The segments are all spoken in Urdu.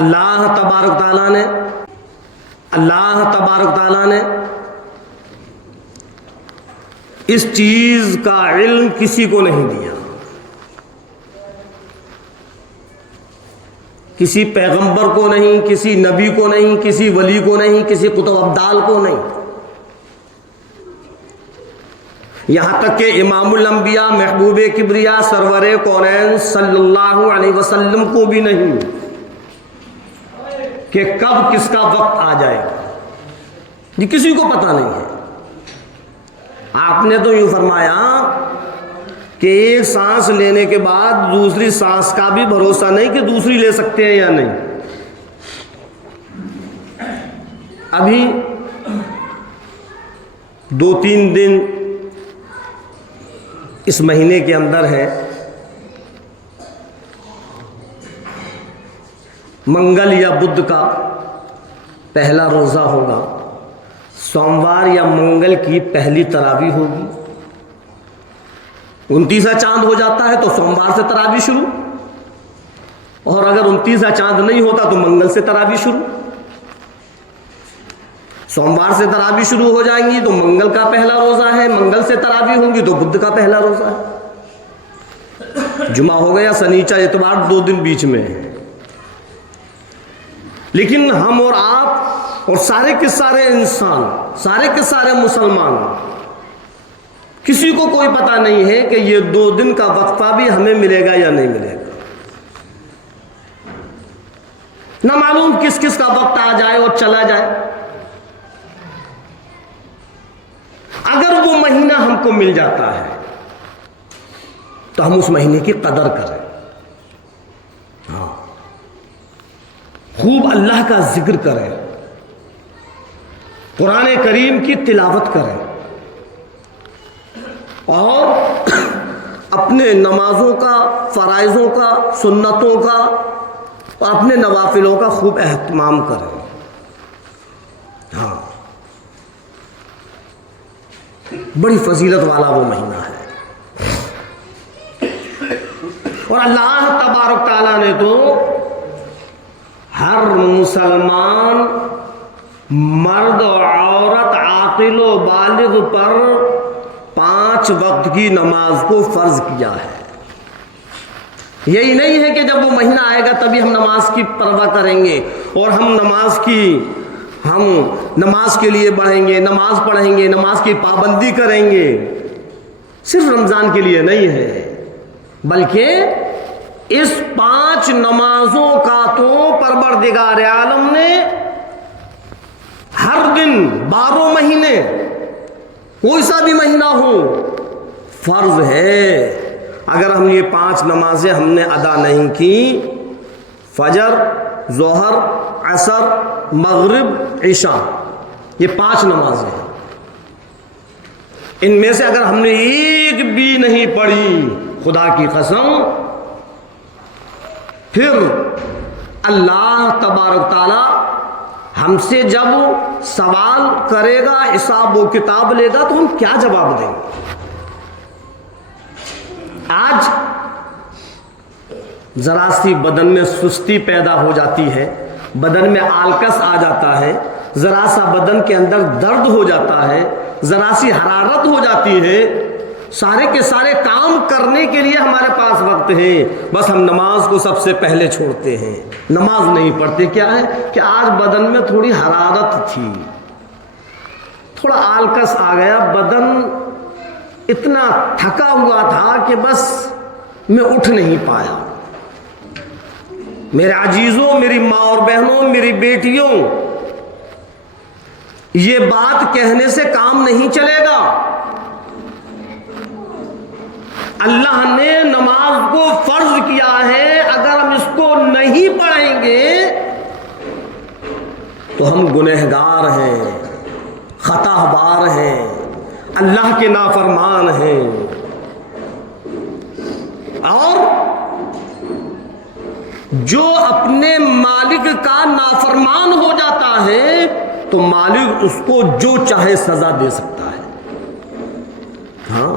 اللہ تبارک تعالیٰ نے اس چیز کا علم کسی کو نہیں دیا، کسی پیغمبر کو نہیں، کسی نبی کو نہیں، کسی ولی کو نہیں، کسی قطب ابدال کو نہیں، یہاں تک کہ امام الانبیاء محبوب کبریا سرور کونین صلی اللہ علیہ وسلم کو بھی نہیں کہ کب کس کا وقت آ جائے گا، یہ کسی کو پتہ نہیں ہے۔ آپ نے تو یوں فرمایا کہ ایک سانس لینے کے بعد دوسری سانس کا بھی بھروسہ نہیں کہ دوسری لے سکتے ہیں یا نہیں۔ ابھی 2-3 دن اس مہینے کے اندر ہے، منگل یا بدھ کا پہلا روزہ ہوگا، سوموار یا منگل کی پہلی تراویح ہوگی، 29واں چاند ہو جاتا ہے تو سوموار سے تراویح شروع، اور اگر 29واں چاند نہیں ہوتا تو منگل سے تراویح شروع۔ سوموار سے تراویح شروع ہو جائیں گی تو منگل کا پہلا روزہ ہے، منگل سے تراویح ہوں گی تو بدھ کا پہلا روزہ ہے، جمعہ ہو گیا، سنیچر اتوار 2 دن بیچ میں ہے۔ لیکن ہم اور آپ اور سارے کے سارے انسان، سارے کے سارے مسلمان، کسی کو کوئی پتہ نہیں ہے کہ یہ 2 دن کا وقفہ بھی ہمیں ملے گا یا نہیں ملے گا، نہ معلوم کس کس کا وقت آ جائے اور چلا جائے۔ اگر وہ مہینہ ہم کو مل جاتا ہے تو ہم اس مہینے کی قدر کریں، ہاں خوب اللہ کا ذکر کریں، قرآن کریم کی تلاوت کریں، اور اپنے نمازوں کا، فرائضوں کا، سنتوں کا اور اپنے نوافلوں کا خوب اہتمام کریں۔ ہاں بڑی فضیلت والا وہ مہینہ ہے، اور اللہ تبارک تعالیٰ نے تو ہر مسلمان مرد و عورت عاقل و بالغ پر 5 وقت کی نماز کو فرض کیا ہے۔ یہی نہیں ہے کہ جب وہ مہینہ آئے گا تبھی ہم نماز کی پرواہ کریں گے اور ہم نماز کے لیے بڑھیں گے، نماز پڑھیں گے، نماز کی پابندی کریں گے، صرف رمضان کے لیے نہیں ہے، بلکہ اس 5 نمازوں کا تو پروردگار عالم نے ہر دن 12 مہینے کوئی سا بھی مہینہ ہو فرض ہے۔ اگر ہم یہ 5 نمازیں ہم نے ادا نہیں کی، فجر، ظہر، عصر، مغرب، عشاء، یہ 5 نمازیں ہیں، ان میں سے اگر ہم نے ایک بھی نہیں پڑھی، خدا کی قسم پھر اللہ تبارک تعالی ہم سے جب سوال کرے گا، حساب و کتاب لے گا، تو ہم کیا جواب دیں گے؟ آج ذرا سی بدن میں سستی پیدا ہو جاتی ہے، بدن میں آلکس آ جاتا ہے، ذرا سا بدن کے اندر درد ہو جاتا ہے، ذرا سی حرارت ہو جاتی ہے، سارے کے سارے کام کرنے کے لیے ہمارے پاس وقت ہے، بس ہم نماز کو سب سے پہلے چھوڑتے ہیں، نماز نہیں پڑھتے۔ کیا ہے کہ آج بدن میں تھوڑی حرارت تھی، تھوڑا آلکس آ گیا، بدن اتنا تھکا ہوا تھا کہ بس میں اٹھ نہیں پایا۔ میرے عزیزوں، میری ماں اور بہنوں، میری بیٹیوں، یہ بات کہنے سے کام نہیں چلے گا۔ اللہ نے نماز کو فرض کیا ہے، اگر ہم اس کو نہیں پڑھیں گے تو ہم گنہگار ہیں، خطا بار ہیں، اللہ کے نافرمان ہیں، اور جو اپنے مالک کا نافرمان ہو جاتا ہے تو مالک اس کو جو چاہے سزا دے سکتا ہے۔ ہاں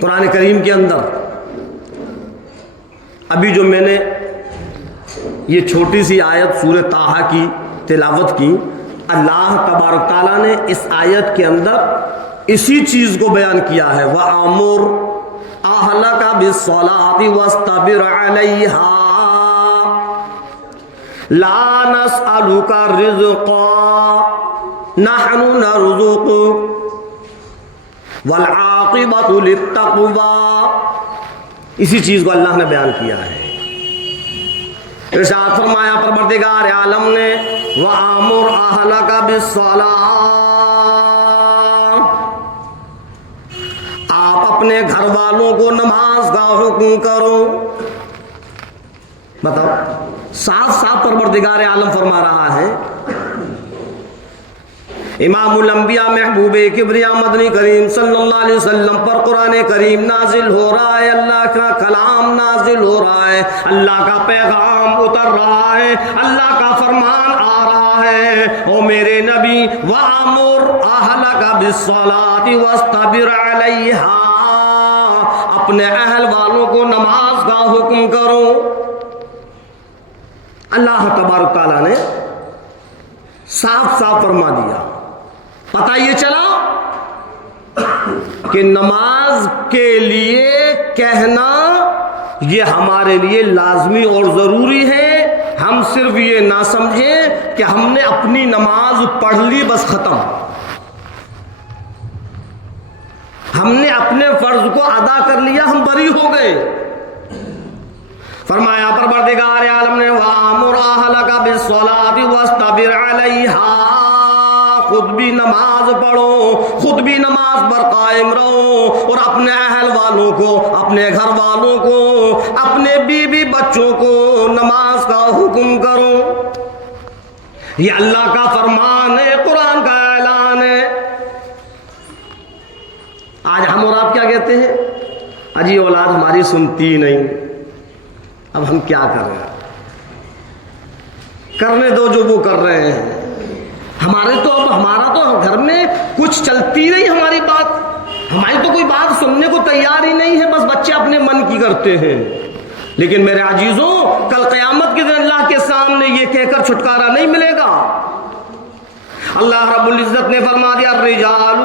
قرآن کریم کے اندر ابھی جو میں نے یہ چھوٹی سی آیت سورہ طٰہٰ کی تلاوت کی، اللہ تبارک تعالیٰ نے اس آیت کے اندر اسی چیز کو بیان کیا ہے، وَأَمُرْ أَهْلَكَ بِالصَّلَاةِ وَاسْتَبِرْ عَلَيْهَا لَا نَسْأَلُكَ رِزْقًا نَحْنُ نَرْزُقُكَ وَالْعَاقِبَةُ لِلتَّقْوَىٰ، اسی چیز کو اللہ نے بیان کیا ہے۔ ارشاد فرمایا پروردگار عالم نے، وَأَمُرْ أَهْلَكَ بِالصَّلَاةِ، آپ اپنے گھر والوں کو نماز کا حکم کرو۔ بتاؤ، صاف صاف پروردگار عالم فرما رہا ہے۔ امام الانبیاء محبوب کبریا مدنی کریم صلی اللہ علیہ وسلم پر قرآن کریم نازل ہو رہا ہے، اللہ کا کلام نازل ہو رہا ہے، اللہ کا پیغام اتر رہا ہے، اللہ کا فرمان آ رہا ہے، او میرے نبی، وَأَمُرْ أَهْلَكَ بِالصَّلَاةِ وَاسْتَبِرْ عَلَيْهَا، اپنے اہل والوں کو نماز کا حکم کرو۔ اللہ تبارک تعالیٰ نے صاف صاف فرما دیا۔ پتہ یہ چلا کہ نماز کے لیے کہنا یہ ہمارے لیے لازمی اور ضروری ہے۔ ہم صرف یہ نہ سمجھیں کہ ہم نے اپنی نماز پڑھ لی بس ختم، ہم نے اپنے فرض کو ادا کر لیا، ہم بری ہو گئے۔ فرمایا پروردگار عالم نے، وَأَمُرْ أَهْلَكَ بِالصَّلَاةِ وَاسْتَبِرْ عَلَيْهَا، خود بھی نماز پڑھو، خود بھی نماز پر قائم رہو، اور اپنے اہل والوں کو، اپنے گھر والوں کو، اپنے بیوی بچوں کو نماز کا حکم کرو۔ یہ اللہ کا فرمان ہے، قرآن کا اعلان ہے۔ آج ہم اور آپ کیا کہتے ہیں؟ اجی اولاد ہماری سنتی نہیں، اب ہم کیا کر رہے ہیں؟ کرنے دو جو وہ کر رہے ہیں، ہمارا تو گھر میں کچھ چلتی نہیں ہماری بات، ہماری تو کوئی بات سننے کو تیار ہی نہیں ہے، بس بچے اپنے من کی کرتے ہیں۔ لیکن میرے عزیزوں، کل قیامت کے دن اللہ کے سامنے یہ کہہ کر چھٹکارا نہیں ملے گا۔ اللہ رب العزت نے فرما دیا، الرجال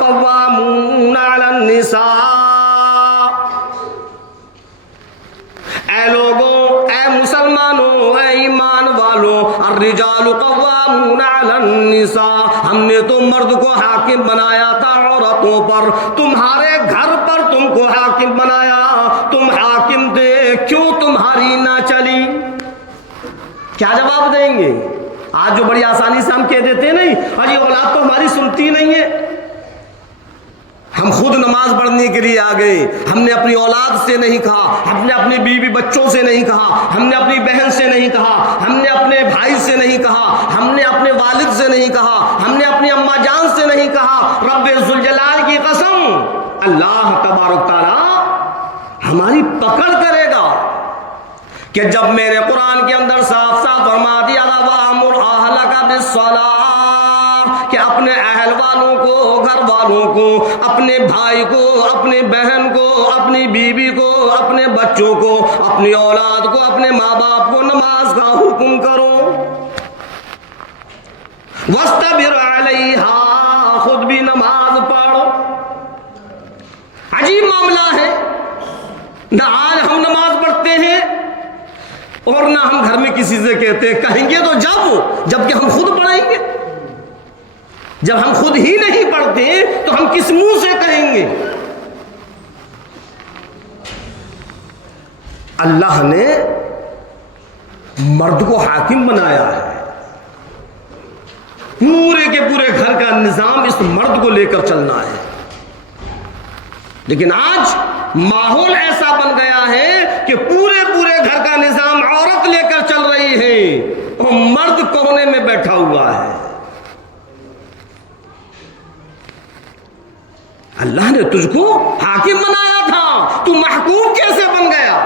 قوامون علی النساء، اے لوگوں، اے مسلمانوں، اے ایمان والوں، الرجال قوامون علی النساء، ہم نے تو مرد کو حاکم بنایا تھا عورتوں پر، تمہارے گھر پر تم کو حاکم بنایا، تم حاکم تھے، کیوں تمہاری نہ چلی؟ کیا جواب دیں گے؟ آج جو بڑی آسانی سے ہم کہہ دیتے ہیں، نہیں اجی اولاد تو ہماری سنتی نہیں ہے۔ ہم خود نماز پڑھنے کے لیے آ گئے، ہم نے اپنی اولاد سے نہیں کہا، ہم نے اپنی بیوی بچوں سے نہیں کہا، ہم نے اپنی بہن سے نہیں کہا، ہم نے اپنے بھائی سے نہیں کہا، ہم نے اپنے والد سے نہیں کہا، ہم نے اپنی اماں جان سے نہیں کہا۔ رب ذوالجلال کی قسم، اللہ تبارک تعالیٰ ہماری پکڑ کرے گا کہ جب میرے قرآن کے اندر صاف صاف فرما دیا، وَأَمُرْ أَهْلَكَ بِالصَّلَاةِ، کہ اپنے اہل والوں کو، گھر والوں کو، اپنے بھائی کو، اپنی بہن کو، اپنی بیوی کو، اپنے بچوں کو، اپنی اولاد کو، اپنے ماں باپ کو نماز کا حکم کرو۔ وَاسْتَبِرْ عَلَيْهَا، خود بھی نماز پڑھو۔ عجیب معاملہ ہے، نہ آج ہم نماز پڑھتے ہیں اور نہ ہم گھر میں کسی سے کہتے ہیں، کہیں گے تو جب کہ ہم خود پڑھیں گے۔ جب ہم خود ہی نہیں پڑھتے تو ہم کس منہ سے کہیں گے؟ اللہ نے مرد کو حاکم بنایا ہے، پورے کے پورے گھر کا نظام اس مرد کو لے کر چلنا ہے۔ لیکن آج ماحول ایسا بن گیا ہے کہ پورے گھر کا نظام عورت لے کر چل رہی ہے اور مرد کونے میں بیٹھا ہوا ہے۔ اللہ نے تجھ کو حاکم بنایا تھا، تو محکوم کیسے بن گیا؟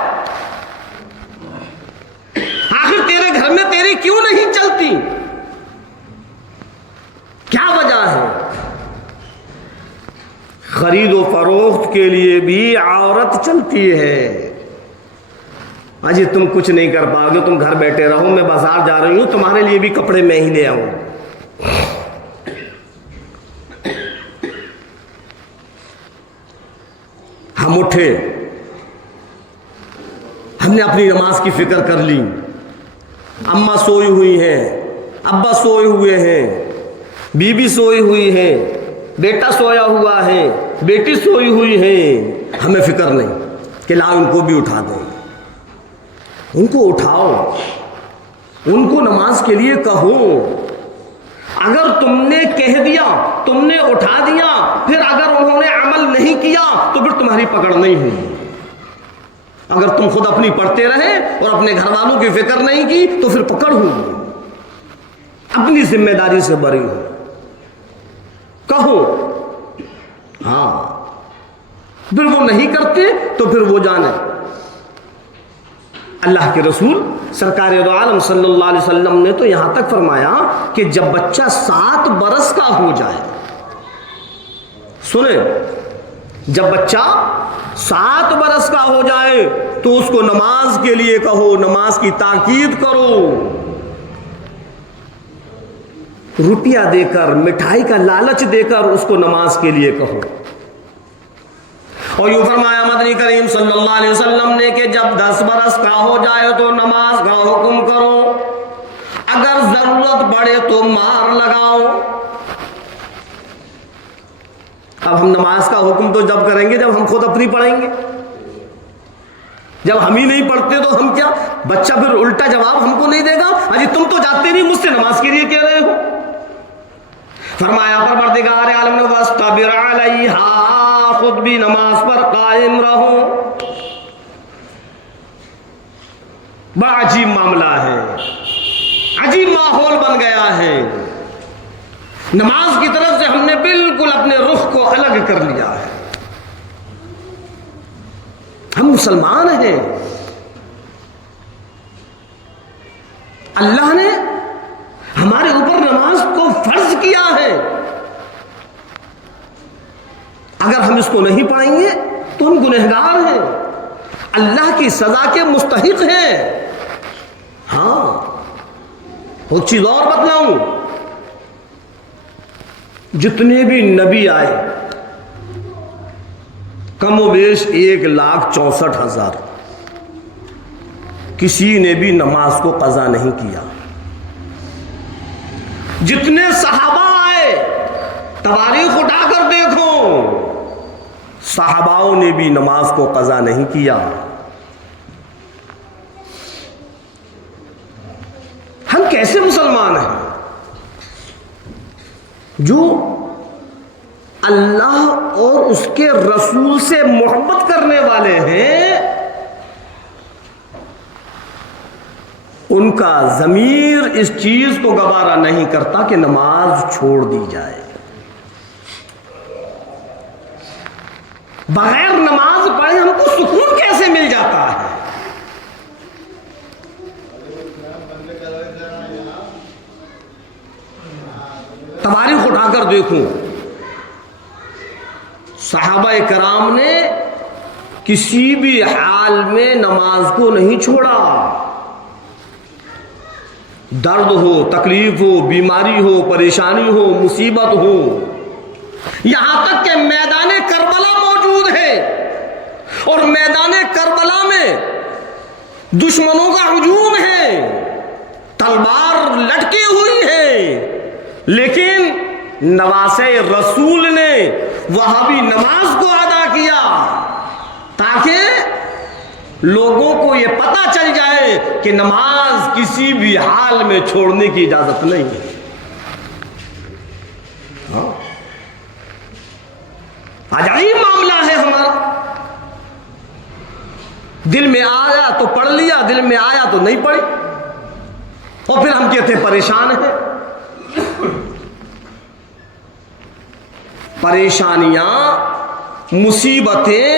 آخر تیرے گھر میں تیری کیوں نہیں چلتی؟ کیا وجہ ہے؟ خرید و فروخت کے لیے بھی عورت چلتی ہے، اجی تم کچھ نہیں کر پاؤ گے، تم گھر بیٹھے رہو، میں بازار جا رہی ہوں، تمہارے لیے بھی کپڑے میں ہی لے آؤں۔ ہم اٹھے، ہم نے اپنی نماز کی فکر کر لی، اماں سوئی ہوئی ہیں، ابا سوئے ہوئے ہیں، بیوی سوئی ہوئی ہے، بیٹا سویا ہوا ہے، بیٹی سوئی ہوئی ہے، ہمیں فکر نہیں کہ لا ان کو بھی اٹھا دیں۔ ان کو اٹھاؤ، ان کو نماز کے لیے کہو۔ اگر تم نے کہہ دیا، تم نے اٹھا دیا، پھر اگر انہوں نے عمل نہیں کیا تو پھر تمہاری پکڑ نہیں ہوگی۔ اگر تم خود اپنی پڑھتے رہے اور اپنے گھر والوں کی فکر نہیں کی تو پھر پکڑ ہوگی۔ اپنی ذمہ داری سے بری ہو، کہو۔ ہاں، پھر وہ نہیں کرتے تو پھر وہ جانے۔ اللہ کے رسول سرکار دو عالم صلی اللہ علیہ وسلم نے تو یہاں تک فرمایا کہ جب بچہ 7 برس کا ہو جائے، سنیں، جب بچہ 7 برس کا ہو جائے تو اس کو نماز کے لیے کہو، نماز کی تاکید کرو۔ روپیہ دے کر، مٹھائی کا لالچ دے کر اس کو نماز کے لیے کہو۔ اور یوں فرمایا مدنی کریم صلی اللہ علیہ وسلم نے کہ جب 10 برس کا ہو جائے تو نماز کا حکم کرو، اگر ضرورت پڑے تو مار لگاؤ۔ اب ہم نماز کا حکم تو جب کریں گے جب ہم خود اپنی پڑھیں گے۔ جب ہم ہی نہیں پڑھتے تو ہم کیا؟ بچہ پھر الٹا جواب ہم کو نہیں دے گا، اجی تم تو جاتے نہیں، مجھ سے نماز کے لیے کہہ رہے ہو۔ فرمایا پروردگار عالم نے وَاسْتَبِرْ عَلَيْهَا، خود بھی نماز پر قائم رہو۔ بڑا عجیب معاملہ ہے، عجیب ماحول بن گیا ہے۔ نماز کی طرف سے ہم نے بالکل اپنے رخ کو الگ کر لیا ہے۔ ہم مسلمان ہیں، اللہ نے ہمارے اوپر نماز کو فرض کیا ہے۔ اگر ہم اس کو نہیں پڑھیں گے تو ہم گنہگار ہیں، اللہ کی سزا کے مستحق ہیں۔ ہاں، ایک چیز اور بتلاؤں، جتنے بھی نبی آئے کم و بیش 1,64,000، کسی نے بھی نماز کو قضا نہیں کیا۔ جتنے صحابہ آئے تواریخ اٹھا کر دیکھو، صحاباؤں نے بھی نماز کو قضا نہیں کیا۔ ہم کیسے مسلمان ہیں جو اللہ اور اس کے رسول سے محبت کرنے والے ہیں، ان کا ضمیر اس چیز کو گوارا نہیں کرتا کہ نماز چھوڑ دی جائے۔ بغیر نماز پڑھے ہم کو سکون کیسے مل جاتا ہے؟ تواریخ اٹھا کر دیکھوں، صحابہ کرام نے کسی بھی حال میں نماز کو نہیں چھوڑا۔ درد ہو، تکلیف ہو، بیماری ہو، پریشانی ہو، مصیبت ہو، یہاں تک کہ میدان کربلا موجود ہے اور میدان کربلا میں دشمنوں کا ہجوم ہے، تلوار لٹکی ہوئی ہے، لیکن نواسے رسول نے وہاں بھی نماز کو ادا کیا تاکہ لوگوں کو یہ پتہ چل جائے کہ نماز کسی بھی حال میں چھوڑنے کی اجازت نہیں ہے۔ عجیب معاملہ ہے ہمارا، دل میں آیا تو پڑھ لیا، دل میں آیا تو نہیں پڑھی، اور پھر ہم کہتے ہیں پریشان ہیں۔ پریشانیاں، مصیبتیں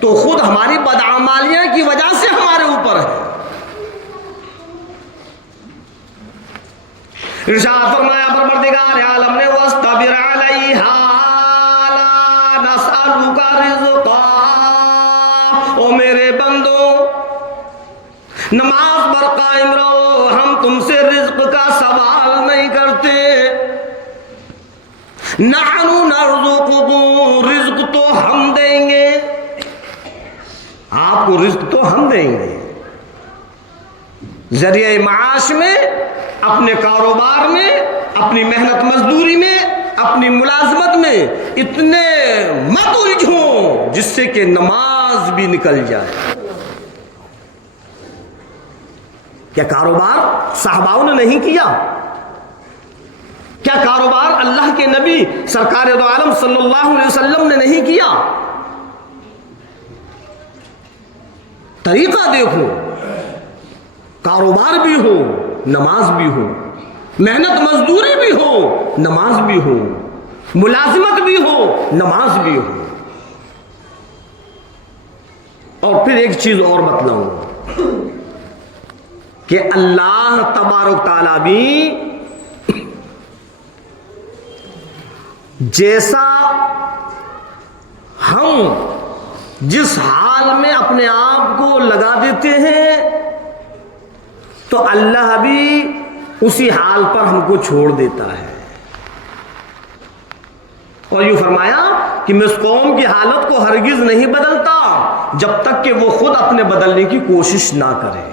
تو خود ہماری بدعمالیاں کی وجہ سے ہمارے اوپر ہے۔ ارشاد فرمایا پروردگار عالم نے وَاسْتَبِرْ عَلَيْهَا لَا نَسْأَلُكَ رِزْقًا، او میرے بندو نماز پر قائم رہو، ہم تم سے رزق کا سوال نہیں کرتے، نحن نرزقکم، رزق تو ہم دیں گے، آپ کو رزق تو ہم دیں گے، ذریعہ معاش میں، اپنے کاروبار میں، اپنی محنت مزدوری میں، اپنی ملازمت میں اتنے مت الجھو جس سے کہ نماز بھی نکل جائے۔ کیا کاروبار صحاباؤں نے نہیں کیا؟ کیا کاروبار اللہ کے نبی سرکار دو عالم صلی اللہ علیہ وسلم نے نہیں کیا؟ طریقہ دیکھو، کاروبار بھی ہو نماز بھی ہو، محنت مزدوری بھی ہو نماز بھی ہو، ملازمت بھی ہو نماز بھی ہو۔ اور پھر ایک چیز اور بتلاؤں کہ اللہ تبارک تعالیٰ بھی جیسا ہم جس حال میں اپنے آپ کو لگا دیتے ہیں تو اللہ بھی اسی حال پر ہم کو چھوڑ دیتا ہے۔ اور یوں فرمایا کہ میں اس قوم کی حالت کو ہرگز نہیں بدلتا جب تک کہ وہ خود اپنے بدلنے کی کوشش نہ کرے۔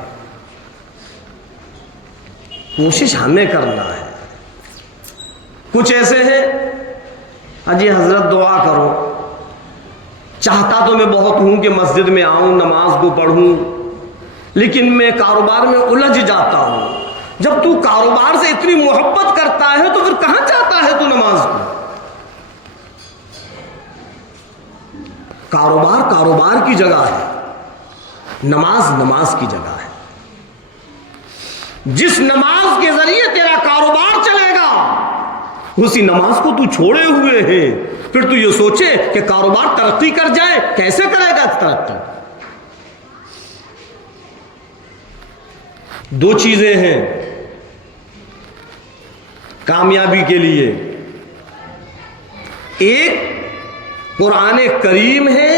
کوشش ہمیں کرنا ہے۔ کچھ ایسے ہیں اجی حضرت دعا کرو، چاہتا تو میں بہت ہوں کہ مسجد میں آؤں نماز کو پڑھوں، لیکن میں کاروبار میں الجھ جاتا ہوں۔ جب تو کاروبار سے اتنی محبت کرتا ہے تو پھر کہاں چاہتا ہے تو نماز کو؟ کاروبار کاروبار کی جگہ ہے، نماز نماز کی جگہ ہے۔ جس نماز کے ذریعے تیرا کاروبار چلے گا اسی نماز کو تو چھوڑے ہوئے ہیں، پھر تو یہ سوچے کہ کاروبار ترقی کر جائے، کیسے کرے گا ترقی؟ دو چیزیں ہیں کامیابی کے لیے، ایک قرآن کریم ہے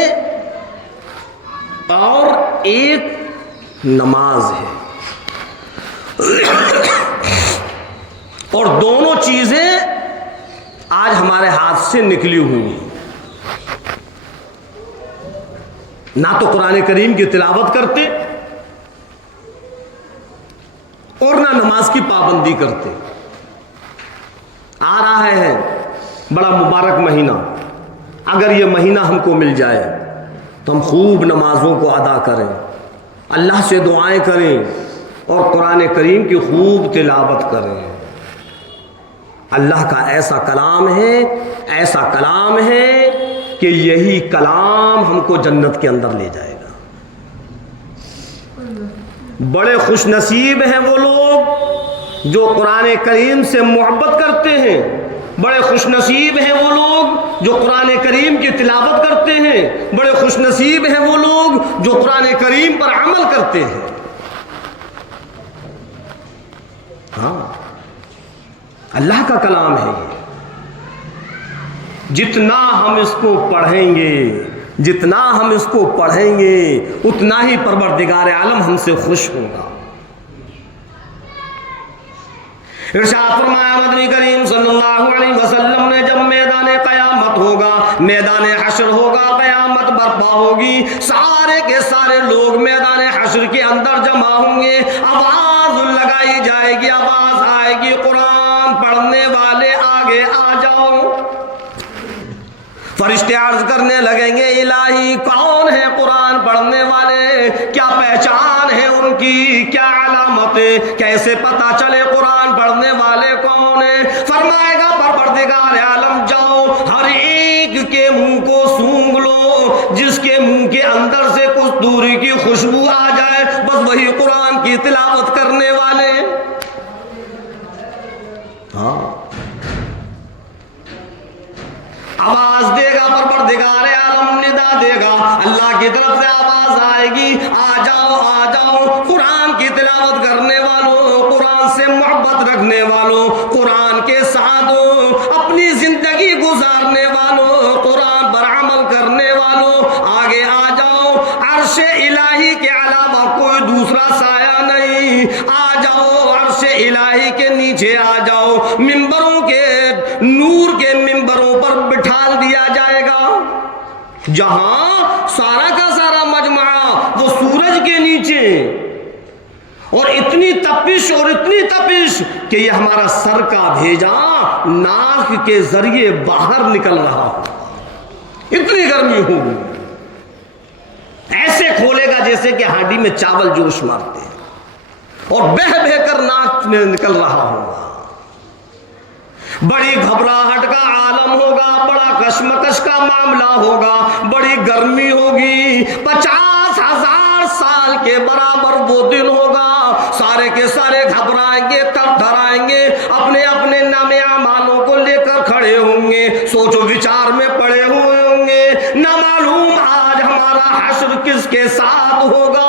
اور ایک نماز ہے، اور دونوں چیزیں آج ہمارے ہاتھ سے نکلی ہوئی ہیں۔ نہ تو قرآن کریم کی تلاوت کرتے اور نہ نماز کی پابندی کرتے۔ آ رہا ہے بڑا مبارک مہینہ، اگر یہ مہینہ ہم کو مل جائے تو ہم خوب نمازوں کو ادا کریں، اللہ سے دعائیں کریں اور قرآن کریم کی خوب تلاوت کریں۔ اللہ کا ایسا کلام ہے، ایسا کلام ہے کہ یہی کلام ہم کو جنت کے اندر لے جائے گا۔ بڑے خوش نصیب ہیں وہ لوگ جو قرآن کریم سے محبت کرتے ہیں، بڑے خوش نصیب ہیں وہ لوگ جو قرآن کریم کی تلاوت کرتے ہیں، بڑے خوش نصیب ہیں وہ لوگ جو قرآن کریم پر عمل کرتے ہیں۔ ہاں، اللہ کا کلام ہے یہ، جتنا ہم اس کو پڑھیں گے، جتنا ہم اس کو پڑھیں گے اتنا ہی پروردگار عالم ہم سے خوش ہوگا۔ ارشاد فرمایا مدنی کریم صلی اللہ علیہ وسلم نے، جب میدان قیامت ہوگا، میدان حشر ہوگا، قیامت برپا ہوگی، سارے کے سارے لوگ میدان حشر کے اندر جمع ہوں گے، آواز لگائی جائے گی، آواز آئے گی، قرآن پڑھنے والے آگے آ جاؤ۔ فرشتے عرض کرنے لگیں گے، الہی کون ہے قرآن پڑھنے والے؟ کیا پہچان ہے ان کی؟ کیا علامتیں؟ کیسے پتہ چلے قرآن پڑھنے والے کون ہیں؟ فرمائے گا پروردگار عالم، جاؤ ہر ایک کے منہ کو سونگھ لو، جس کے منہ کے اندر سے کچھ دوری کی خوشبو آ جائے، بس وہی قرآن کی تلاوت کرنے والے۔ ہاں، آواز دے گا پروردگار عالم، ندا دے گا، اللہ کی طرف سے آواز آئے گی، آ جاؤ آ جاؤ، قرآن کی تلاوت کرنے والوں، قرآن سے محبت رکھنے والوں، قرآن کے ساتھ اپنی زندگی گزارنے والوں، قرآن پر عمل کرنے والوں، آگے آ جاؤ۔ عرش الہی الہی کے علاوہ کوئی دوسرا سایہ نہیں. آ جاؤ عرش الہی کے نیچے آ جاؤ, منبروں کے نور کے منبروں پر بٹھا دیا جائے گا, جہاں سارا کا سارا مجمع وہ سورج کے نیچے, اور اتنی تپش اور اتنی تپش کہ یہ ہمارا سر کا بھیجا ناک کے ذریعے باہر نکل رہا ہو, اتنی گرمی ہوگی. ایسے کھولے گا جیسے کہ ہانڈی میں چاول جوش مارتے ہیں, اور بہ بہ کر ناک میں نکل رہا ہوگا. بڑی گھبراہٹ کا عالم ہوگا, بڑا کشمکش کا معاملہ ہوگا, بڑی گرمی ہوگی. 50,000 سال کے برابر وہ دن ہوگا. سارے کے سارے گھبرائیں گے, تھر تھرائیں گے, اپنے اپنے نامے اعمالوں کو لے کر کھڑے ہوں گے, سوچو وچار میں پڑے ہوئے ہوں گے. نہ معلوم آج ہمارا حشر کس کے ساتھ ہوگا,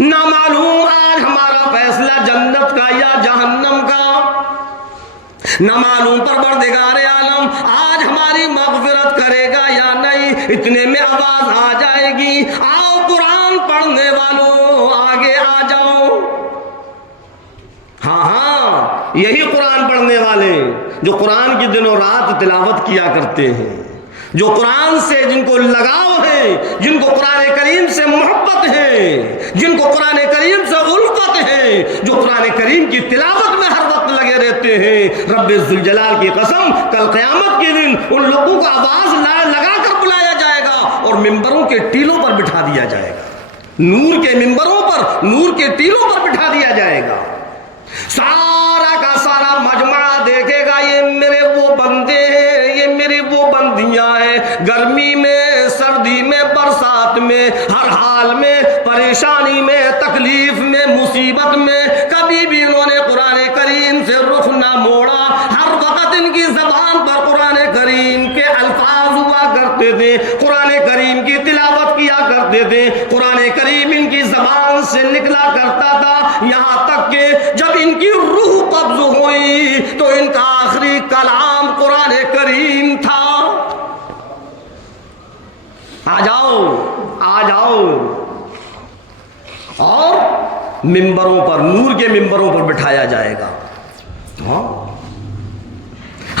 نہ معلوم آج ہمارا فیصلہ جنت کا یا جہنم کا, نہ معلوم پروردگار عالم آج ہماری مغفرت کرے گا یا نہیں. اتنے میں آواز آ جائے گی, آؤ قرآن پڑھنے والوں آگے آ جاؤ. ہاں یہی قرآن پڑھنے والے جو قرآن کی دن و رات تلاوت کیا کرتے ہیں, جو قرآن سے جن کو لگاؤ ہے, جن کو قرآن کریم سے محبت ہے, جن کو قرآن کریم سے الفت ہے, جو قرآن کریم کی تلاوت میں ہر وقت لگے رہتے ہیں. رب ذوالجلال کی قسم کل قیامت کے دن ان لوگوں کو آواز لگا کر بلایا جائے گا اور ممبروں کے ٹیلوں پر بٹھا دیا جائے گا, نور کے ممبروں پر, نور کے ٹیلوں پر بٹھا دیا جائے گا. سارا کا سارا مجمع دیکھے گا یہ میرے وہ بندے ہیں, یہ میری وہ بندیاں ہیں. گرمی میں, سردی میں, برسات میں, ہر حال میں, پریشانی میں, تکلیف میں, مصیبت میں, کبھی بھی انہوں نے قرآن کریم سے رخ نہ موڑا. ہر وقت ان کی زبان پر قرآن کریم کے الفاظ ہوا کرتے تھے, قرآن کریم کی تلاوت کیا کرتے تھے, قرآن کریم ان کی زبان سے نکلا کرتا تھا. یہاں تک کہ جب ان کی روح قبض ہوئی تو ان کا آخری کلام قرآن کریم تھا. آ جاؤ, آ جاؤ, اور ممبروں پر, نور کے ممبروں پر بٹھایا جائے گا. ہاں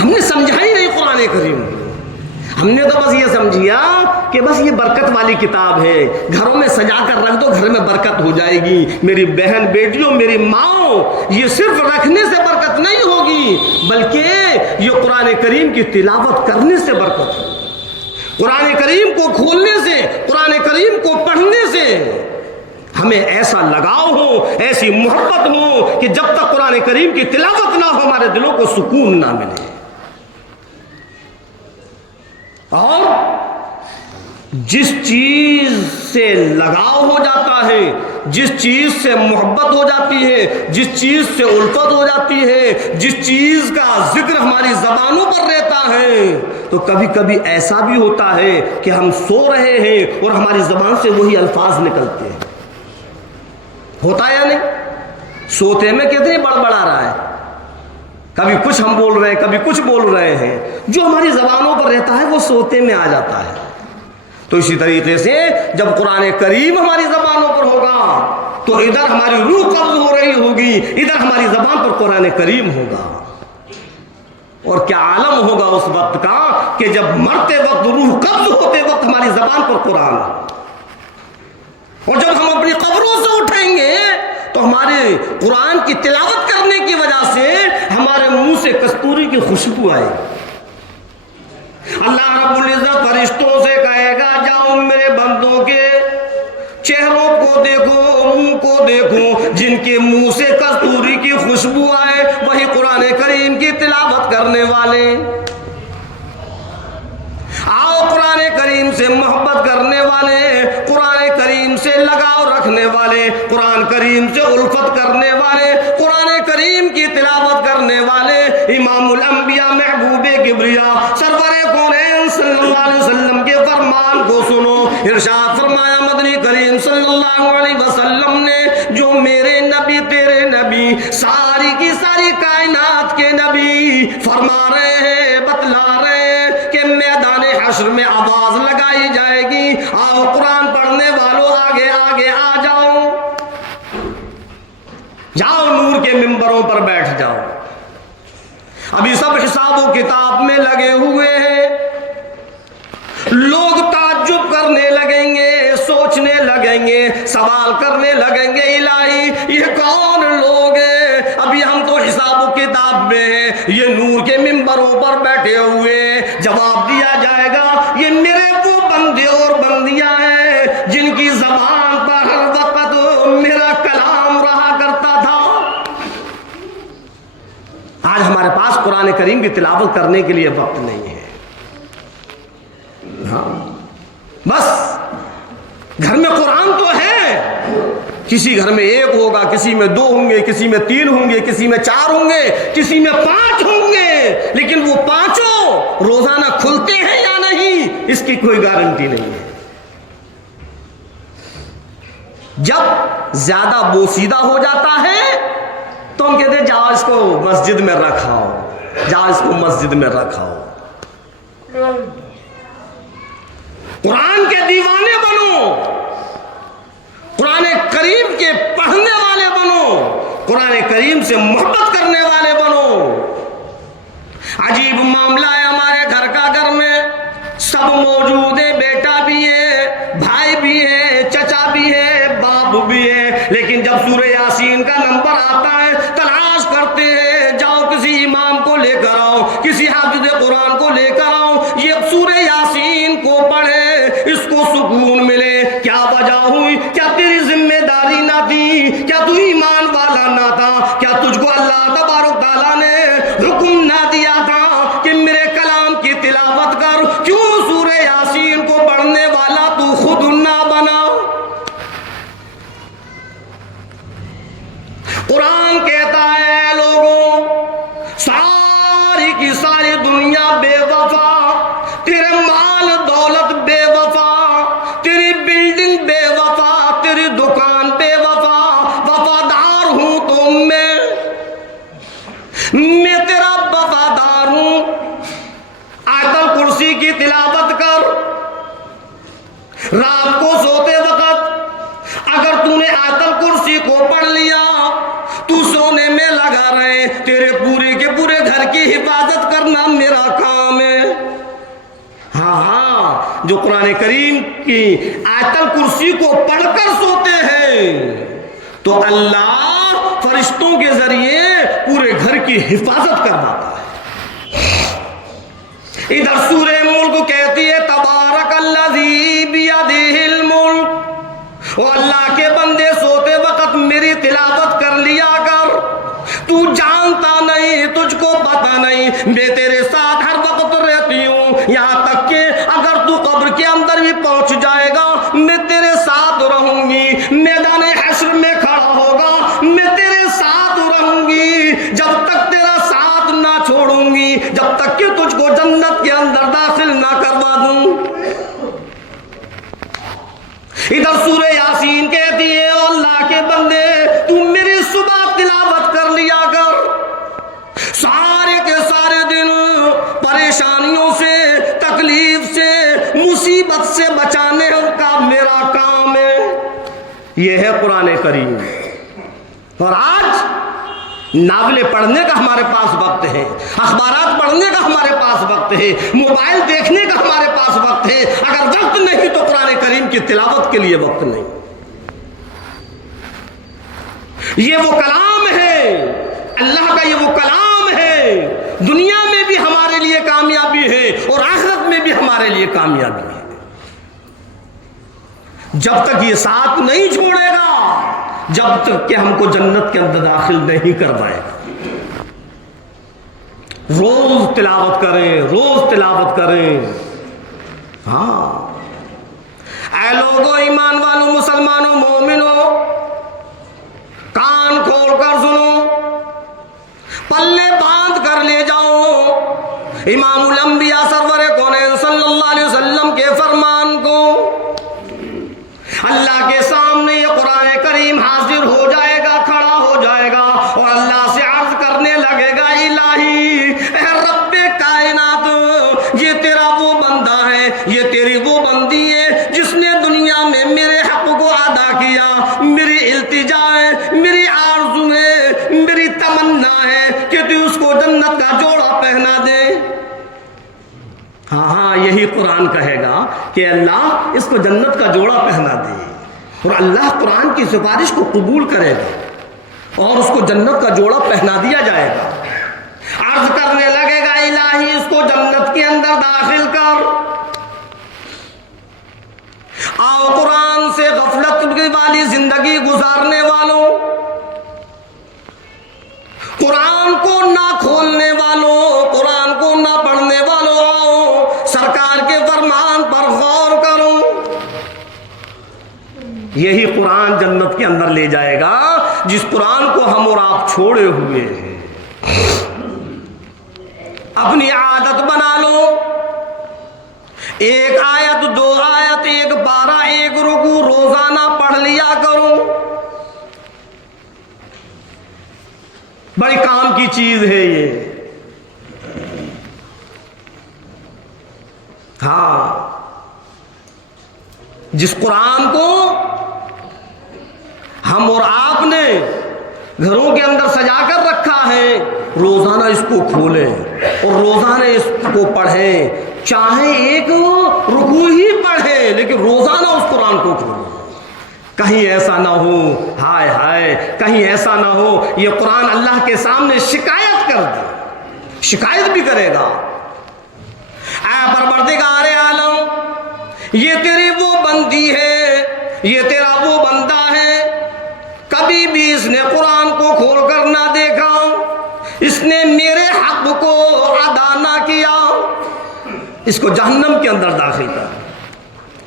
ہم نے سمجھا ہی نہیں قرآن کریم, ہم نے تو بس یہ سمجھیا کہ بس یہ برکت والی کتاب ہے, گھروں میں سجا کر رکھ دو, گھر میں برکت ہو جائے گی. میری بہن بیٹیوں, میری ماں, یہ صرف رکھنے سے برکت نہیں ہوگی بلکہ یہ قرآن کریم کی تلاوت کرنے سے برکت ہوگی. قرآن کریم کو کھولنے سے, قرآن کریم کو پڑھنے سے ہمیں ایسا لگاؤ ہو, ایسی محبت ہو کہ جب تک قرآن کریم کی تلاوت نہ ہو ہمارے دلوں کو سکون نہ ملے. اور جس چیز سے لگاؤ ہو جاتا ہے, جس چیز سے محبت ہو جاتی ہے, جس چیز سے الفت ہو جاتی ہے, جس چیز کا ذکر ہماری زبانوں پر رہتا ہے, تو کبھی کبھی ایسا بھی ہوتا ہے کہ ہم سو رہے ہیں اور ہماری زبان سے وہی الفاظ نکلتے ہیں. ہوتا ہے یا نہیں؟ سوتے میں کتنی بڑبڑا رہا ہے, کبھی کچھ ہم بول رہے ہیں, کبھی کچھ بول رہے ہیں. جو ہماری زبانوں پر رہتا ہے وہ سوتے میں آ جاتا ہے. تو اسی طریقے سے جب قرآن کریم ہماری زبانوں پر ہوگا تو ادھر ہماری روح قبض ہو رہی ہوگی, ادھر ہماری زبان پر قرآن کریم ہوگا. اور کیا عالم ہوگا اس وقت کا کہ جب مرتے وقت, روح قبض ہوتے وقت ہماری زبان پر قرآن, اور جب ہم اپنی قبروں سے اٹھیں گے تو ہمارے قرآن کی تلاوت کرنے کی وجہ سے ہمارے منہ سے کستوری کی خوشبو آئے گی. اللہ رب العزت فرشتوں سے کہے گا جاؤ میرے بندوں کے چہروں کو دیکھو, منہ کو دیکھو, جن کے منہ سے کستوری کی خوشبو آئے وہی قرآن کریم کی تلاوت کرنے والے. آؤ قرآن کریم سے محبت کرنے والے, قرآن کریم سے لگاؤ رکھنے والے, قرآن کریم سے الفت کرنے والے, قرآن کریم کی تلاوت کرنے والے, امام الانبیاء محبوب کبریا سرور کونین صلی اللہ علیہ وسلم کے فرمان کو سنو. ارشاد فرمایا مدنی کریم صلی اللہ علیہ وسلم نے, جو میرے نبی تیرے نبی ساری کی ساری کائنات کے نبی فرما رہے ہیں, بتلا رہے ہیں کہ میدان حشر میں آواز لگائی جائے گی, آؤ قرآن آگے آ جاؤ، جاؤ نور کے ممبروں پر بیٹھ جاؤ۔ ابھی سب حساب و کتاب میں لگے ہوئے ہیں، لوگ تعجب کرنے لگیں گے، سوچنے لگیں گے، سوال کرنے لگیں گے، الہی یہ کون لوگ ہیں؟ ابھی ہم تو حساب و کتاب میں ہیں، یہ نور کے ممبروں پر بیٹھے ہوئے ہیں۔ جواب دیا جائے گا یہ میرے وہ بندے اور بندیاں ہیں جن کی زبان پر ہر وقت میرا کلام رہا کرتا تھا۔ آج ہمارے پاس قرآن کریم کی تلاوت کرنے کے لیے وقت نہیں ہے۔ ہاں بس گھر میں قرآن تو ہے، کسی گھر میں ایک ہوگا، کسی میں 2 ہوں گے، کسی میں 3 ہوں گے، کسی میں 4 ہوں گے، کسی میں 5 ہوں گے، لیکن وہ 5 روزانہ کھلتے ہیں یا نہیں اس کی کوئی گارنٹی نہیں ہے۔ جب زیادہ بوسیدہ ہو جاتا ہے تو ہم کہتے ہیں جاؤ اس کو مسجد میں رکھاؤ، جاؤ اس کو مسجد میں رکھاؤ۔ قرآن کے دیوانے بنو، قرآن کریم کے پڑھنے والے بنو، قرآن کریم سے محبت کرنے والے بنو۔ عجیب معاملہ ہے ہمارے گھر کا، گھر میں سب موجود ہے، بیٹا بھی ہے، بھائی بھی ہے، چچا بھی ہے، باپ بھی ہے، لیکن جب سورہ یاسین کا نمبر آتا ہے تلاش کرتے ہیں، جاؤ کسی امام کو لے کر آؤ، کسی حافظ قرآن کو لے کر آؤ، یہ سورہ یاسین کو پڑھے، اس کو سکون ملے۔ کیا وجہ ہوئی؟ کیا تیری ذمہ داری نہ تھی؟ کیا تو ایمان والا نہ تھا؟ کیا تجھ کو اللہ تبارک تعالیٰ نے حکم نہ دیا تھا کہ میرے کلام کی تلاوت کر؟ کیوں سورہ یاسین کو پڑھنے والا تو خود نہ بنا؟ قرآن کہتا ہے لوگوں ساری کی ساری دنیا بے وفا، تیرے مال دولت بے وفا، تیری بلڈنگ بے وفا، تیری دکان بے وفا، وفادار ہوں تو میں تیرا وفادار ہوں۔ آیت الکرسی کی تلاوت کر، رات کو سوتے وقت اگر تو نے آیت الکرسی کو پڑھ لیا تو سونے میں لگا رہے، تیرے پورے کے پورے گھر کی حفاظت کرنا میرا کام ہے۔ ہاں ہاں، جو قرآن کریم کی آیت الکرسی کو پڑھ کر سوتے ہیں تو اللہ فرشتوں کے ذریعے پورے گھر کی حفاظت کرواتا ہے۔ ادھر سورہ ملک کہتی ہے تبارک الذی بیدہ الملک، وہ اللہ کے بندے سوتے وقت میری تلاوت کر لیا کر، تو جانتا نہیں، تجھ کو پتا نہیں، میں تیرے ساتھ ہر وقت رہتی ہوں، یہاں تک کہ اگر تو قبر کے اندر بھی پہنچ جائے گا میں تیرے ساتھ رہوں گی، میدان حشر میں کھڑا ہوگا میں تیرے ساتھ رہوں گی، جب تک تیرا ساتھ نہ چھوڑوں گی، جب تک کہ تجھ کو جنت کے اندر داخل نہ کروا دوں۔ ادھر سورہ یاسین کہتی ہے اللہ کے بندے تو میری صبح تلاوت کر لیا کر، سارے کے سارے دن پریشانیوں سے، تکلیف سے، مصیبت سے بچانے کا میرا کام ہے۔ یہ ہے قرآن کریم۔ اور آج ناولیں پڑھنے کا ہمارے پاس وقت ہے، اخبارات پڑھنے کا ہمارے پاس وقت ہے، موبائل دیکھنے کا ہمارے پاس وقت ہے، اگر وقت نہیں تو قرآن کریم کی تلاوت کے لیے وقت نہیں۔ یہ وہ کلام ہے، اللہ کا یہ وہ کلام ہے، دنیا میں بھی ہمارے لیے کامیابی ہے اور آخرت میں بھی ہمارے لیے کامیابی ہے۔ جب تک یہ ساتھ نہیں چھوڑے گا، جب تک کہ ہم کو جنت کے اندر داخل نہیں کروائے گا۔ روز تلاوت کریں، روز تلاوت کریں۔ ہاں اے لوگوں، ایمان والوں، مسلمانوں، مومنوں، کان کھول کر سنو، پلے باندھ کر لے جاؤ امام الانبیاء سرور کونین صلی اللہ علیہ وسلم کے فرمان کو۔ اللہ کے سامنے یہ قرآن کریم حاضر ہو جائے گا، کھڑا ہو جائے گا اور اللہ سے عرض کرنے لگے گا الہی اے رب کائنات، یہ تیرا وہ بندہ ہے، یہ تیری وہ بندی ہے جس نے دنیا میں میرے حق کو ادا کیا، قرآن کہے گا کہ اللہ اس کو جنت کا جوڑا پہنا دے، اور اللہ قرآن کی سفارش کو قبول کرے گا اور اس کو جنت کا جوڑا پہنا دیا جائے گا۔ عرض کرنے لگے گا الہی اس کو جنت کے اندر داخل کر۔ آؤ قرآن سے غفلت والی زندگی گزارنے والوں، قرآن کو نہ کھولنے والوں، قرآن کو نہ پڑھنے والوں، آؤ سرکار کے فرمان پر غور کرو۔ یہی قرآن جنت کے اندر لے جائے گا جس قرآن کو ہم اور آپ چھوڑے ہوئے ہیں۔ اپنی عادت بنا لو، ایک آیت، دو آیت، ایک پارہ، ایک رکوع روزانہ پڑھ لیا کرو۔ بڑی کام کی چیز ہے یہ۔ ہاں، جس قرآن کو ہم اور آپ نے گھروں کے اندر سجا کر رکھا ہے، روزانہ اس کو کھولیں اور روزانہ اس کو پڑھیں، چاہے ایک رکوع ہی پڑھیں لیکن روزانہ اس قرآن کو کھولیں۔ کہیں ایسا نہ ہو، ہائے ہائے، کہیں ایسا نہ ہو یہ قرآن اللہ کے سامنے شکایت کر دے، شکایت بھی کرے گا، اے پروردگار عالم یہ تیری وہ بندی ہے، یہ تیرا وہ بندہ ہے، کبھی بھی اس نے قرآن کو کھول کر نہ دیکھا، اس نے میرے حق کو ادا نہ کیا، اس کو جہنم کے اندر داخل کر۔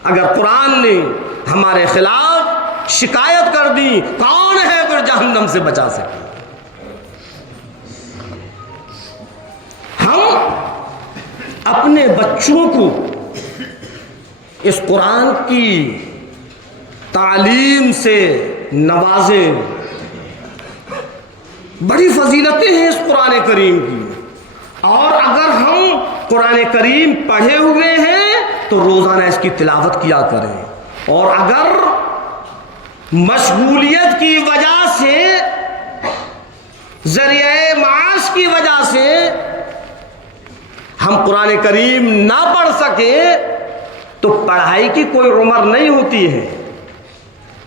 اگر قرآن نے ہمارے خلاف شکایت کر دی، کون ہے پھر جہنم سے بچا سکے؟ ہم اپنے بچوں کو اس قرآن کی تعلیم سے نوازیں، بڑی فضیلتیں ہیں اس قرآن کریم کی، اور اگر ہم قرآن کریم پڑھے ہوئے ہیں تو روزانہ اس کی تلاوت کیا کریں، اور اگر مشغولیت کی وجہ سے، ذریعہ معاش کی وجہ سے ہم قرآن کریم نہ پڑھ سکے تو پڑھائی کی کوئی عمر نہیں ہوتی ہے،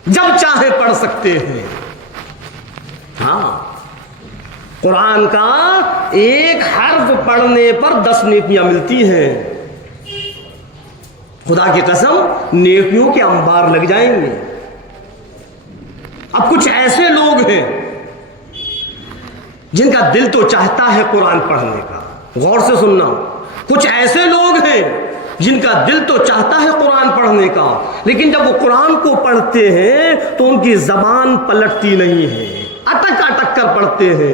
جب چاہے پڑھ سکتے ہیں۔ ہاں، قرآن کا ایک حرف پڑھنے پر 10 نیکیاں ملتی ہیں، خدا کی قسم نیکیوں کے انبار لگ جائیں گے۔ اب کچھ ایسے لوگ ہیں جن کا دل تو چاہتا ہے قرآن پڑھنے کا، غور سے سننا، کچھ ایسے لوگ ہیں جن کا دل تو چاہتا ہے قرآن پڑھنے کا، لیکن جب وہ قرآن کو پڑھتے ہیں تو ان کی زبان پلٹتی نہیں ہے، اٹک اٹک کر پڑھتے ہیں،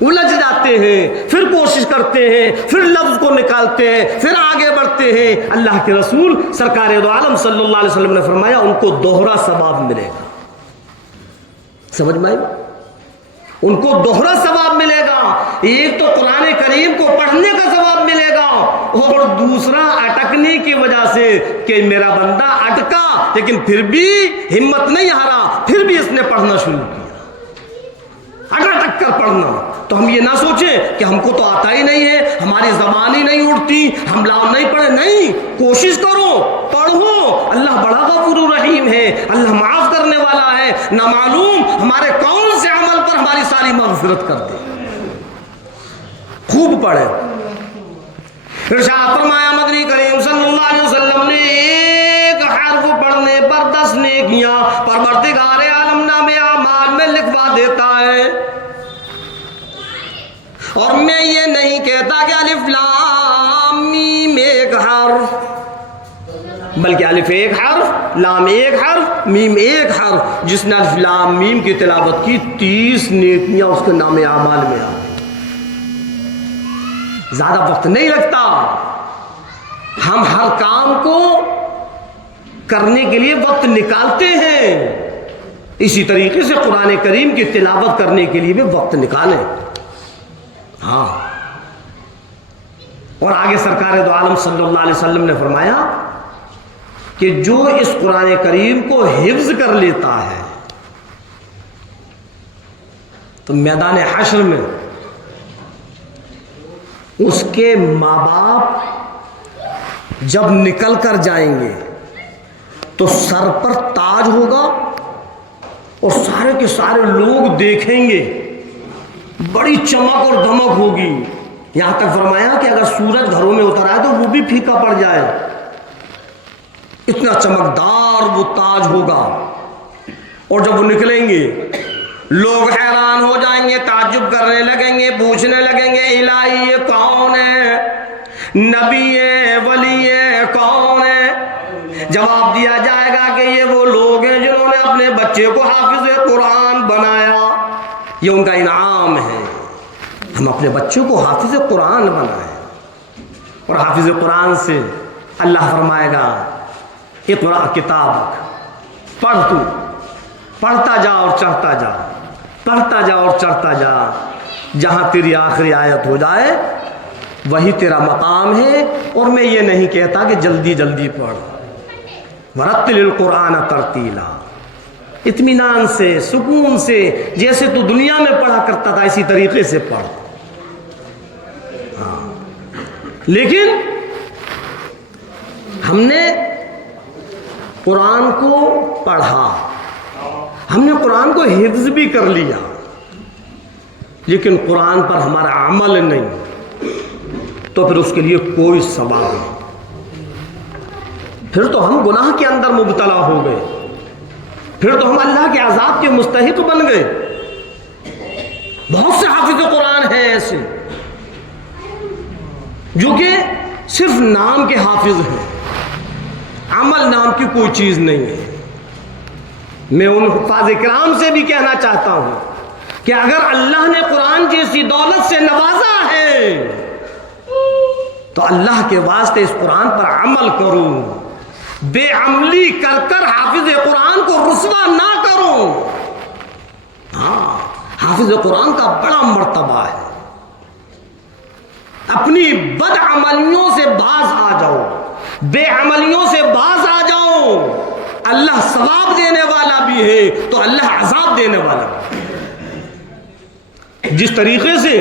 الجھ جاتے ہیں، پھر کوشش کرتے ہیں، پھر لفظ کو نکالتے ہیں، پھر آگے بڑھتے ہیں۔ اللہ کے رسول سرکار دو عالم صلی اللہ علیہ وسلم نے فرمایا ان کو دوہرا ثواب ملے گا۔ سمجھ میں آئی؟ ان کو دوہرا ثواب ملے گا، ایک تو قرآن کریم کو پڑھنے کا ثواب ملے گا، اور دوسرا اٹکنے کی وجہ سے کہ میرا بندہ اٹکا لیکن پھر بھی ہمت نہیں ہارا، پھر بھی اس نے پڑھنا شروع کیا، اٹک کر پڑھنا۔ تو ہم یہ نہ سوچیں کہ ہم کو تو آتا ہی نہیں ہے، ہماری زبان ہی نہیں اڑتی، ہم لاؤ نہیں پڑھے، نہیں، کوشش کرو، پڑھو، اللہ بڑا غفور رحیم ہے، اللہ معاف کرنے والا ہے، نہ معلوم ہمارے کون سے عمل پر ہماری ساری مغفرت کر دے۔ خوب پڑھے۔ ارشاد فرمایا مدنی کریم صلی اللہ علیہ وسلم نے ایک حرف پڑھنے پر 10 نیکیاں پروردگار عالم نامے اعمال میں لکھوا دیتا ہے، اور میں یہ نہیں کہتا کہ الف لام میم ایک حرف، بلکہ الف ایک حرف، لام ایک حرف، میم ایک حرف، جس نے الف لام میم کی تلاوت کی 30 نیکیاں اس کے نام اعمال میں آ گئی۔ زیادہ وقت نہیں لگتا، ہم ہر کام کو کرنے کے لیے وقت نکالتے ہیں، اسی طریقے سے قرآن کریم کی تلاوت کرنے کے لیے بھی وقت نکالیں۔ ہاں، اور آگے سرکار دو عالم صلی اللہ علیہ وسلم نے فرمایا کہ جو اس قرآن کریم کو حفظ کر لیتا ہے تو میدان حشر میں اس کے ماں باپ جب نکل کر جائیں گے تو سر پر تاج ہوگا اور سارے کے سارے لوگ دیکھیں گے، بڑی چمک اور دمک ہوگی، یہاں تک فرمایا کہ اگر سورج گھروں میں اتر آئے تو وہ بھی پھیکا پڑ جائے، اتنا چمکدار وہ تاج ہوگا۔ اور جب وہ نکلیں گے لوگ حیران ہو جائیں گے، تعجب کرنے لگیں گے، پوچھنے لگیں گے الہی یہ کون ہے، نبی ہے، ولی ہے، کون ہے؟ جواب دیا جائے گا کہ یہ وہ لوگ ہیں جنہوں نے اپنے بچے کو حافظ قرآن بنایا، یہ ان کا انعام ہے، ہم اپنے بچوں کو حافظ قرآن بنائیں۔ اور حافظ قرآن سے اللہ فرمائے گا اقرأ کتابک، پڑھ تو، پڑھتا جا اور چڑھتا جا، پڑھتا جا اور چڑھتا جا، جہاں تیری آخری آیت ہو جائے وہی تیرا مقام ہے۔ اور میں یہ نہیں کہتا کہ جلدی جلدی پڑھ، ورتل القرآن ترتیلا، اطمینان سے، سکون سے، جیسے تو دنیا میں پڑھا کرتا تھا اسی طریقے سے پڑھ۔ لیکن ہم نے قرآن کو پڑھا، ہم نے قرآن کو حفظ بھی کر لیا، لیکن قرآن پر ہمارا عمل نہیں، تو پھر اس کے لیے کوئی ثواب نہیں، پھر تو ہم گناہ کے اندر مبتلا ہو گئے، پھر تو ہم اللہ کے عذاب کے مستحق بن گئے۔ بہت سے حافظ قرآن ہیں ایسے جو کہ صرف نام کے حافظ ہیں، عمل نام کی کوئی چیز نہیں ہے۔ میں ان حفاظ کرام سے بھی کہنا چاہتا ہوں کہ اگر اللہ نے قرآن جیسی دولت سے نوازا ہے تو اللہ کے واسطے اس قرآن پر عمل کرو، بے عملی کر کر حافظ قرآن کو رسوا نہ کرو۔ ہاں، حافظ قرآن کا بڑا مرتبہ ہے، اپنی بد عملیوں سے باز آ جاؤ، بے عملیوں سے باز آ جاؤ، اللہ ثواب دینے والا بھی ہے تو اللہ عذاب دینے والا بھی ہے۔ جس طریقے سے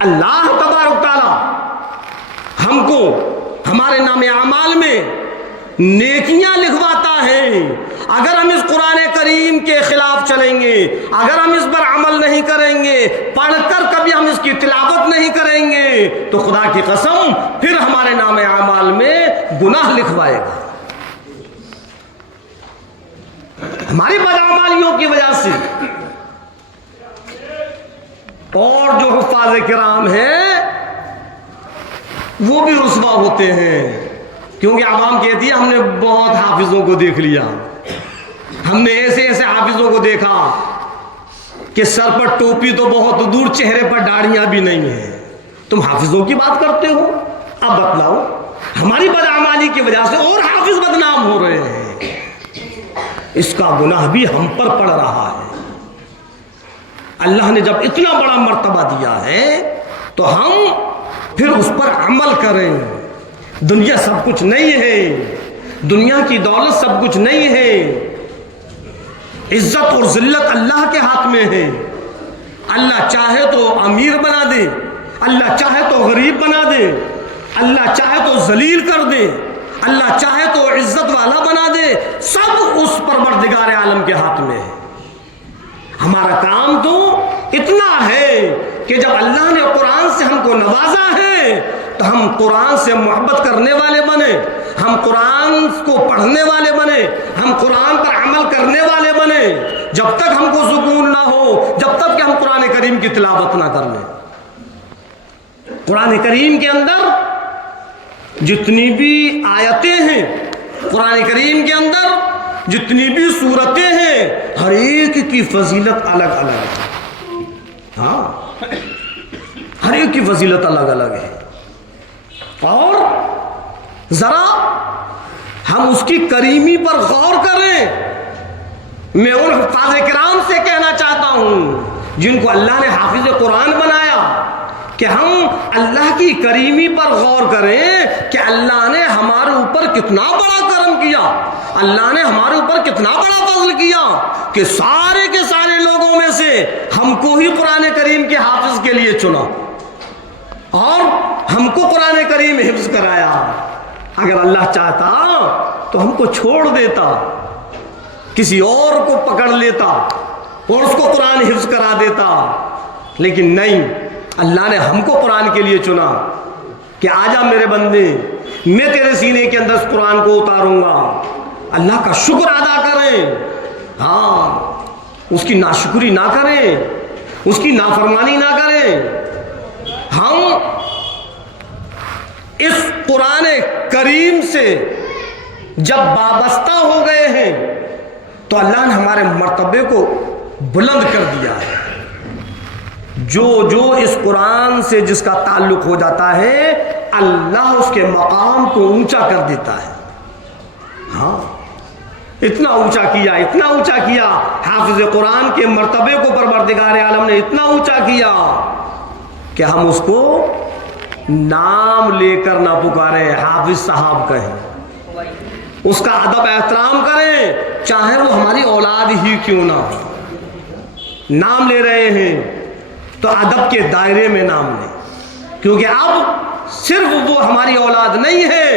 اللہ تبارک تعالی ہم کو ہمارے نام اعمال میں نیکیاں لکھواتا ہے، اگر ہم اس قرآن کریم کے خلاف چلیں گے، اگر ہم اس پر عمل نہیں کریں گے، پڑھ کر کبھی ہم اس کی تلاوت نہیں کریں گے، تو خدا کی قسم پھر ہمارے نام اعمال میں گناہ لکھوائے گا، ہماری بدعمالیوں کی وجہ سے۔ اور جو حفاظ کرام ہیں وہ بھی رسوا ہوتے ہیں، کیونکہ عوام کہتی ہے ہم نے بہت حافظوں کو دیکھ لیا، ہم نے ایسے ایسے حافظوں کو دیکھا کہ سر پر ٹوپی تو بہت دور، چہرے پر داڑھیاں بھی نہیں ہیں، تم حافظوں کی بات کرتے ہو؟ اب بتلاؤ، ہماری بدعمالی کی وجہ سے اور حافظ بدنام ہو رہے ہیں، اس کا گناہ بھی ہم پر پڑ رہا ہے۔ اللہ نے جب اتنا بڑا مرتبہ دیا ہے تو ہم پھر اس پر عمل کریں۔ دنیا سب کچھ نہیں ہے، دنیا کی دولت سب کچھ نہیں ہے، عزت اور ذلت اللہ کے ہاتھ میں ہے، اللہ چاہے تو امیر بنا دے، اللہ چاہے تو غریب بنا دے، اللہ چاہے تو ذلیل کر دے، اللہ چاہے تو عزت والا بنا دے، سب اس پروردگار عالم کے ہاتھ میں ہے۔ ہمارا کام تو اتنا ہے کہ جب اللہ نے قرآن سے ہم کو نوازا ہے تو ہم قرآن سے محبت کرنے والے بنے، ہم قرآن کو پڑھنے والے بنے، ہم قرآن پر عمل کرنے والے بنے۔ جب تک ہم کو سکون نہ ہو، جب تک کہ ہم قرآن کریم کی تلاوت نہ کر لیں۔ قرآن کریم کے اندر جتنی بھی آیتیں ہیں، قرآن کریم کے اندر جتنی بھی صورتیں ہیں، ہر ایک کی فضیلت الگ الگ ہے۔ ہاں، ہر ایک کی فضیلت الگ الگ ہے، اور ذرا ہم اس کی کریمی پر غور کریں۔ میں ان حفاظ کرام سے کہنا چاہتا ہوں جن کو اللہ نے حافظ قرآن بنایا کہ ہم اللہ کی کریمی پر غور کریں کہ اللہ نے ہمارے اوپر کتنا بڑا کرم کیا، اللہ نے ہمارے اوپر کتنا بڑا فضل کیا کہ سارے کے سارے لوگوں میں سے ہم کو ہی قرآن کریم کے حافظ کے لیے چنا اور ہم کو قرآن کریم حفظ کرایا۔ اگر اللہ چاہتا تو ہم کو چھوڑ دیتا، کسی اور کو پکڑ لیتا اور اس کو قرآن حفظ کرا دیتا، لیکن نہیں، اللہ نے ہم کو قرآن کے لیے چنا کہ آجا میرے بندے، میں تیرے سینے کے اندر اس قرآن کو اتاروں گا۔ اللہ کا شکر ادا کریں، ہاں، اس کی ناشکری نہ کریں، اس کی نافرمانی نہ کریں۔ ہم اس قرآن کریم سے جب وابستہ ہو گئے ہیں تو اللہ نے ہمارے مرتبے کو بلند کر دیا ہے۔ جو اس قرآن سے جس کا تعلق ہو جاتا ہے، اللہ اس کے مقام کو اونچا کر دیتا ہے۔ ہاں، اتنا اونچا کیا، اتنا اونچا کیا، حافظ قرآن کے مرتبے کو پروردگار عالم نے اتنا اونچا کیا کہ ہم اس کو نام لے کر نہ پکارے، حافظ صاحب کہیں، اس کا ادب احترام کریں، چاہے وہ ہماری اولاد ہی کیوں نہ ہو۔ نام لے رہے ہیں تو ادب کے دائرے میں نام لیں، کیونکہ اب صرف وہ ہماری اولاد نہیں ہے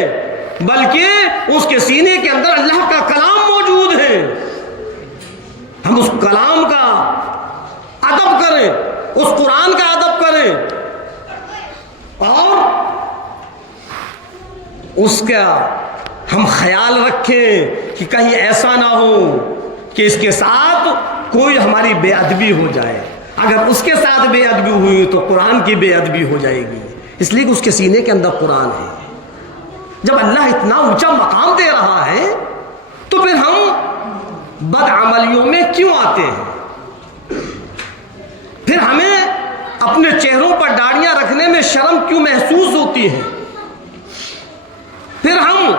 بلکہ اس کے سینے کے اندر اللہ کا کلام موجود ہے۔ ہم اس کلام کا ادب کریں، اس قرآن کا ادب کریں، اور اس کا ہم خیال رکھیں کہ کہیں ایسا نہ ہو کہ اس کے ساتھ کوئی ہماری بے ادبی ہو جائے۔ اگر اس کے ساتھ بے ادبی ہوئی تو قرآن کی بے ادبی ہو جائے گی، اس لیے کہ اس کے سینے کے اندر قرآن ہے۔ جب اللہ اتنا اونچا مقام دے رہا ہے تو پھر ہم بد عملیوں میں کیوں آتے ہیں؟ پھر ہمیں اپنے چہروں پر داڑیاں رکھنے میں شرم کیوں محسوس ہوتی ہے؟ پھر ہم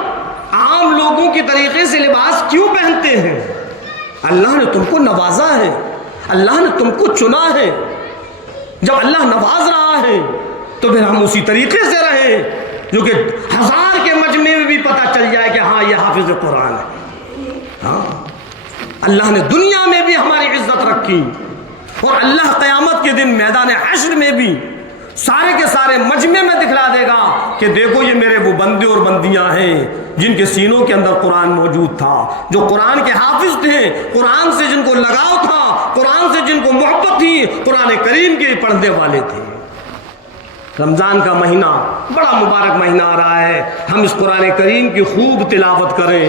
عام لوگوں کے طریقے سے لباس کیوں پہنتے ہیں؟ اللہ نے تم کو نوازا ہے، اللہ نے تم کو چنا ہے۔ جب اللہ نواز رہا ہے تو پھر ہم اسی طریقے سے رہیں جو کہ ہزار کے مجمع میں بھی پتہ چل جائے کہ ہاں یہ حافظ قرآن ہے۔ ہاں، اللہ نے دنیا میں بھی ہماری عزت رکھی، اور اللہ قیامت کے دن میدان حشر میں بھی سارے کے سارے مجمع میں دکھلا دے گا کہ دیکھو یہ میرے وہ بندے اور بندیاں ہیں جن کے سینوں کے اندر قرآن موجود تھا، جو قرآن کے حافظ تھے، قرآن سے جن کو لگاؤ تھا، قرآن سے جن کو محبت تھی، قرآن کریم کے پڑھنے والے تھے۔ رمضان کا مہینہ بڑا مبارک مہینہ آ رہا ہے، ہم اس قرآن کریم کی خوب تلاوت کریں،